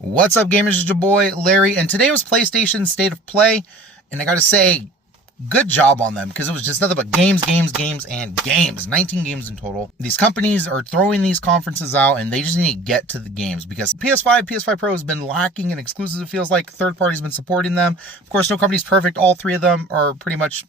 What's up, gamers? It's your boy Larry, and today was PlayStation State of Play, and I gotta say, good job on them, because it was just nothing but games, and games. 19 games in total. These companies are throwing these conferences out, and they just need to get to the games, because PS5 Pro has been lacking in exclusives. It feels like third parties been supporting them. Of course, no company's perfect. All three of them are pretty much,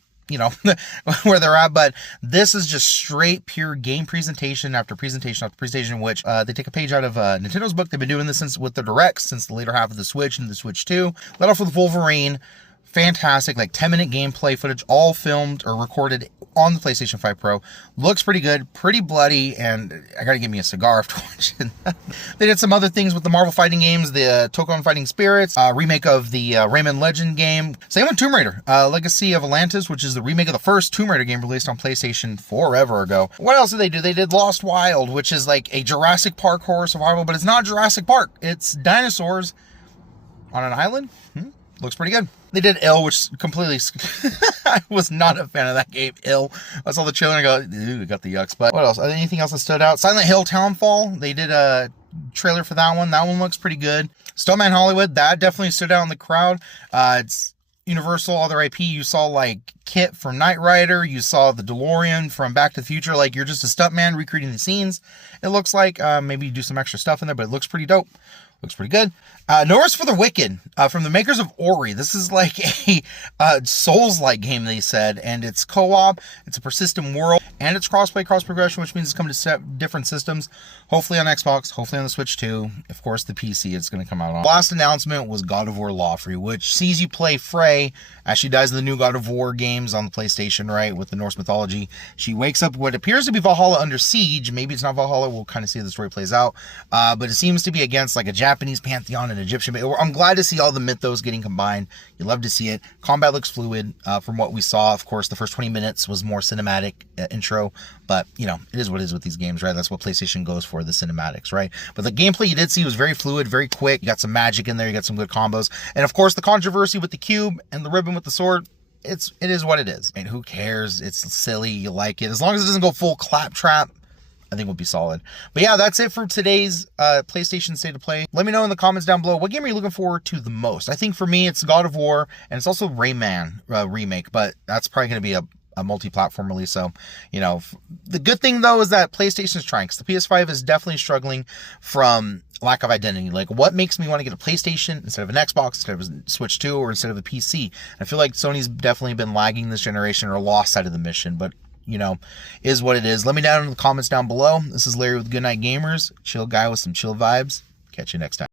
where they're at, but this is just straight pure game presentation after presentation after presentation, which they take a page out of Nintendo's book. They've been doing this since with the directs, since the later half of the Switch and the Switch 2. Let off with Wolverine. Fantastic, like 10-minute gameplay footage, all filmed or recorded on the PlayStation 5 Pro. Looks pretty good, pretty bloody, and I gotta give me a cigar after watching that. They did some other things with the Marvel fighting games, the Tokon Fighting Spirits, remake of the Rayman Legend game. Same with Tomb Raider, Legacy of Atlantis, which is the remake of the first Tomb Raider game released on PlayStation forever ago. What else did they do? They did Lost Wild, which is like a Jurassic Park horror survival, but it's not Jurassic Park. It's dinosaurs on an island. Looks pretty good. They did Ill, which completely... I was not a fan of that game, Ill. I saw the trailer and I go, ooh, got the yucks. But what else? Anything else that stood out? Silent Hill Townfall. They did a trailer for that one. That one looks pretty good. Stuntman Hollywood. That definitely stood out in the crowd. It's Universal, other IP. You saw like Kit from Knight Rider. You saw the DeLorean from Back to the Future. Like you're just a stuntman recreating the scenes. It looks like maybe you do some extra stuff in there, but it looks pretty dope. Looks pretty good. No Rest for the Wicked, from the makers of Ori. This is like a Souls-like game, they said, and it's co-op, it's a persistent world, and it's cross-play, cross-progression, which means it's coming to different systems, hopefully on Xbox, hopefully on the Switch 2, of course the PC it's going to come out on. Last announcement was God of War Lawfrey, which sees you play Frey as she dies in the new God of War games on the PlayStation, right, with the Norse mythology. She wakes up what appears to be Valhalla under siege. Maybe it's not Valhalla, we'll kind of see how the story plays out, but it seems to be against like a Japanese pantheon and Egyptian. I'm glad to see all the mythos getting combined. You love to see it. Combat looks fluid from what we saw. Of course, the first 20 minutes was more cinematic intro, but it is what it is with these games, right? That's what PlayStation goes for, the cinematics, right? But the gameplay you did see was very fluid, very quick. You got some magic in there. You got some good combos. And of course, the controversy with the cube and the ribbon with the sword, it is what it is. I mean, who cares? It's silly. You like it. As long as it doesn't go full claptrap, I think we'll be solid. But yeah, that's it for today's PlayStation State of Play. Let me know in the comments down below, what game are you looking forward to the most? I think for me, it's God of War, and it's also Rayman remake, but that's probably going to be a multi-platform release. So, the good thing though is that PlayStation's trying, because the PS5 is definitely struggling from lack of identity. Like, what makes me want to get a PlayStation instead of an Xbox, instead of a Switch 2, or instead of a PC? I feel like Sony's definitely been lagging this generation, or lost side of the mission, but is what it is. Let me know in the comments down below. This is Larry with Goodnight Gamers, chill guy with some chill vibes. Catch you next time.